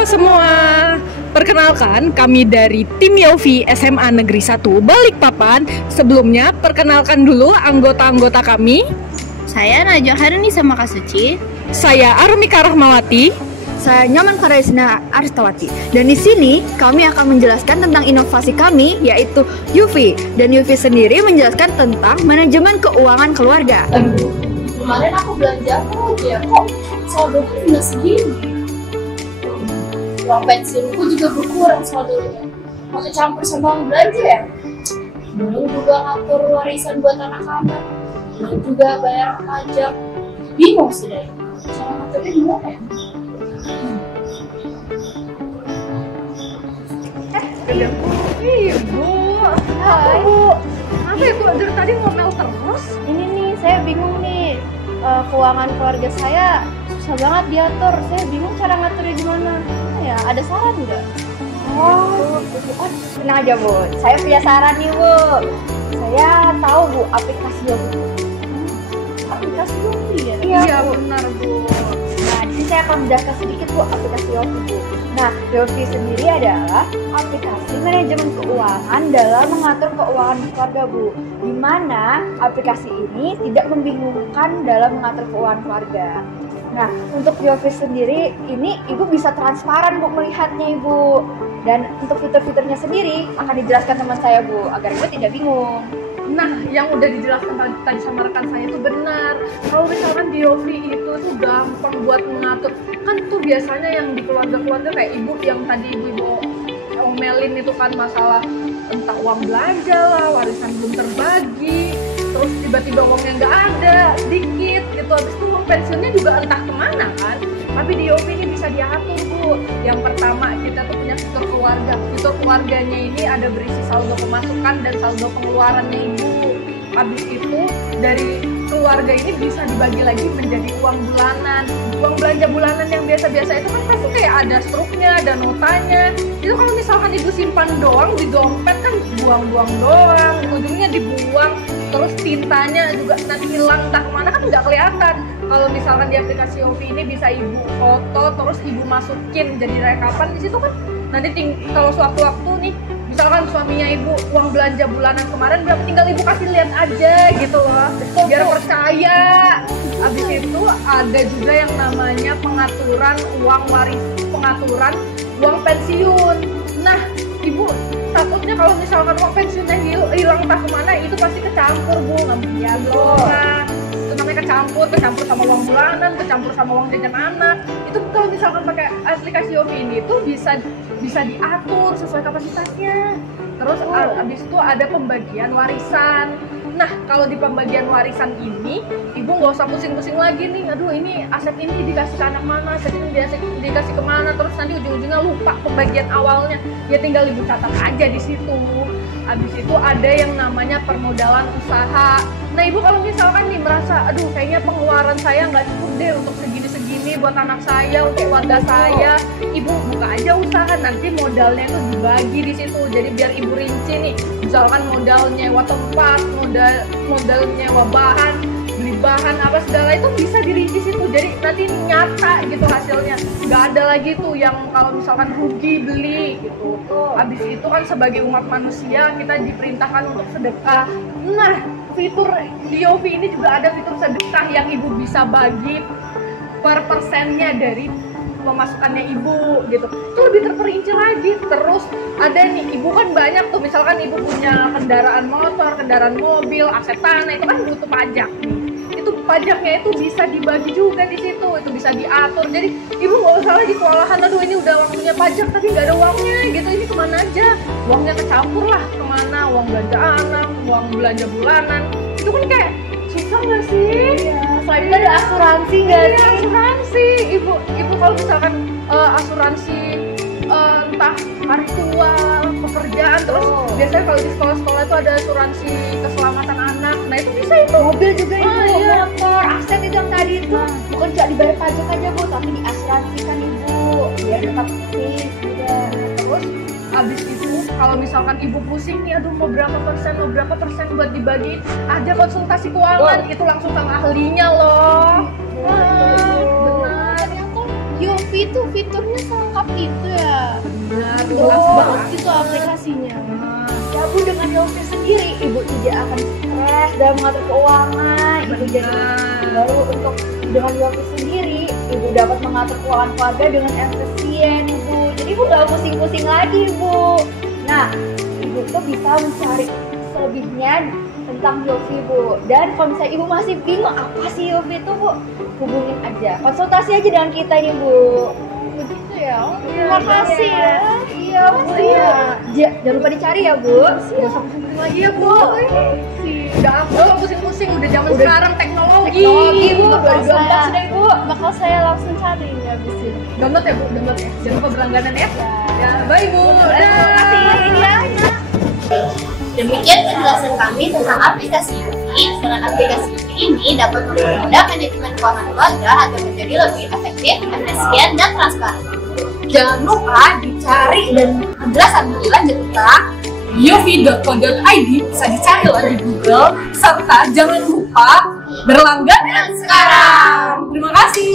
Halo semua, perkenalkan kami dari tim Yofi SMA Negeri 1 Balikpapan. Sebelumnya perkenalkan dulu anggota-anggota kami. Saya Najwa Harani sama Kak Suci. Saya Armika Rahmawati. Saya Nyoman Karaisna Aristawati. Dan di sini kami akan menjelaskan tentang inovasi kami, yaitu Yufi. Dan Yufi sendiri menjelaskan tentang manajemen keuangan keluarga. Kemarin aku belanja kok saldonya cuma segini. Uang pensiunku juga berkurang saldonya. Pakai campur sama uang belanja ya. Belum juga ngatur warisan buat anak-anak. Belum juga bayar pajak. Bingung sih deh. Cara ngaturnya gimana ya? Ibu, apa Bu? Apa ya Bu? Dari tadi ngomel terus? Ini nih, saya bingung nih. Keuangan keluarga saya susah banget diatur. Saya bingung cara ngaturnya gimana. Ya, ada saran nggak? Oh, tenang aja Bu. Saya punya saran nih Bu. Saya tahu Bu aplikasi Yofi. Aplikasi Yofi ya? Iya benar Bu. Nah, di sini saya akan menjelaskan sedikit Bu aplikasi Yofi Bu. Nah, Yofi sendiri adalah aplikasi manajemen keuangan dalam mengatur keuangan keluarga Bu. Di mana aplikasi ini tidak membingungkan dalam mengatur keuangan keluarga. Nah, untuk Yofi sendiri ini Ibu bisa transparan Bu melihatnya Ibu. Dan untuk fitur-fiturnya sendiri akan dijelaskan teman saya Bu agar Ibu tidak bingung. Nah, yang udah dijelaskan tadi sama rekan saya itu benar. Kalau misalkan di Yofi itu tuh gampang buat mengatur. Kan tuh biasanya yang di keluarga-keluarga kayak ibu yang tadi ibu omelin itu kan masalah entah uang belanja lah, warisan belum terbagi, terus tiba-tiba uangnya nggak ada, sedikit gitu. Habis itu uang pensiunnya juga entah kemana kan. Tapi di Yofi ini bisa diatur Bu. Yang pertama kita tuh punya fitur keluarga. Fitur keluarganya ini ada berisi saldo pemasukan dan saldo pengeluarannya Ibu. Habis itu dari keluarga ini bisa dibagi lagi menjadi uang bulanan. Uang belanja bulanan yang biasa-biasa itu kan pasti kayak ada struknya, ada notanya. Itu kalau misalkan Ibu simpan doang di dompet kan buang-buang doang, ujungnya dibuang. Terus tintanya juga nanti hilang entah kemana kan nggak kelihatan. Kalau misalkan di aplikasi Yofi ini bisa Ibu foto terus Ibu masukin jadi rekapan di situ kan nanti kalau sewaktu-waktu nih misalkan suaminya Ibu uang belanja bulanan kemarin berapa tinggal Ibu kasih lihat aja gitu loh biar percaya. Habis itu ada juga yang namanya pengaturan pengaturan uang pensiun. Nah Ibu takutnya kalau misalkan uang pensiunnya hilang entah kemana itu pasti kecampur Bu, nggak biasa orang. Itu namanya kecampur sama uang bulanan, kecampur sama uang jajan anak. Itu kalau misalkan pakai aplikasi Yofi ini tuh bisa diatur sesuai kapasitasnya. Terus abis itu ada pembagian warisan. Nah kalau di pembagian warisan ini Ibu nggak usah pusing-pusing lagi nih, aduh ini aset ini dikasih ke anak mana, aset ini dikasih kemana, terus nanti ujung-ujungnya lupa pembagian awalnya. Ya tinggal Ibu catat aja di situ. Habis itu ada yang namanya permodalan usaha. Nah Ibu kalau misalkan nih merasa aduh kayaknya pengeluaran saya nggak cukup deh untuk segini buat anak saya, untuk keluarga saya, Ibu buka aja usaha, nanti modalnya itu dibagi di situ. Jadi biar Ibu rinci nih, misalkan modal nyewa tempat, modal nyewa bahan, beli bahan apa segala itu bisa dirinci situ. Jadi nanti nyata gitu hasilnya, nggak ada lagi tuh yang kalau misalkan rugi beli gitu. Habis itu kan sebagai umat manusia kita diperintahkan untuk sedekah. Nah fitur di Yofi ini juga ada fitur sedekah yang Ibu bisa bagi per persennya dari pemasukannya Ibu gitu. Itu lebih terperinci lagi. Terus ada nih Ibu kan banyak tuh, misalkan Ibu punya kendaraan motor, kendaraan mobil, aset tanah, itu kan butuh pajak nih. Itu pajaknya itu bisa dibagi juga di situ, itu bisa diatur. Jadi Ibu nggak usah lagi kewalahan, aduh ini udah waktunya pajak tapi nggak ada uangnya gitu, ini kemana aja? Uangnya kecampur lah kemana, uang belanja anak, uang belanja bulanan, itu kan kayak susah nggak sih? Iya. Selain itu ada asuransi nggak sih? Asuransi, Ibu kalau misalkan asuransi entah hari tua, pekerjaan, terus biasanya kalau di sekolah-sekolah itu ada asuransi keselamatan anak. Nah itu bisa itu. Mobil juga Ibu, Iya. motor, aset itu yang tadi itu bukan cuma dibayar pajak aja Bu, tapi diasuransikan Ibu biar tetap safe juga. Terus abis itu kalau misalkan Ibu pusing nih, aduh mau berapa persen buat dibagi, aja konsultasi keuangan, itu langsung sama ahlinya loh. Benar. Ternyata Yofi Yofi itu fiturnya selengkap itu ya. Benar, Jelas luas banget gitu aplikasinya. Ya Bu, dengan Yofi sendiri Ibu tidak akan stres dalam mengatur keuangan. Ibu jadi baru untuk dengan Yofi sendiri Ibu dapat mengatur keuangan keluarga dengan efisien Ibu. Jadi Ibu gak pusing-pusing lagi Bu. Nah, Ibu tuh bisa mencari selebihnya tentang Yofi Bu. Dan kalau misalnya Ibu masih bingung apa sih Yofi itu Bu, hubungin aja, konsultasi aja dengan kita ini Bu. Begitu ya. Oh, terima kasih ya. Iya Bu. Jangan lupa dicari ya Bu. Gak usah pusing-pusing lagi ya Bu. Udah aku pusing-pusing, udah zaman sekarang teknologi Bu, Bakal 2012 saya- sudah Bu. Bakal saya langsung cari ini habis ini. download ya Bu, download ya. Jangan lupa berlangganan ya. Ya, bye Bu. Terima kasih. Dah. Demikian penjelasan kami tentang aplikasi Yofi. Dengan aplikasi Yofi ini dapat mempermudah manajemen keuangan keluarga agar menjadi lebih efektif, efisien, dan transparan. Jangan lupa dicari dan penjelasan lebih lanjut tentang yofi.co.id bisa dicari loh di Google, serta jangan lupa berlangganan sekarang. Terima kasih.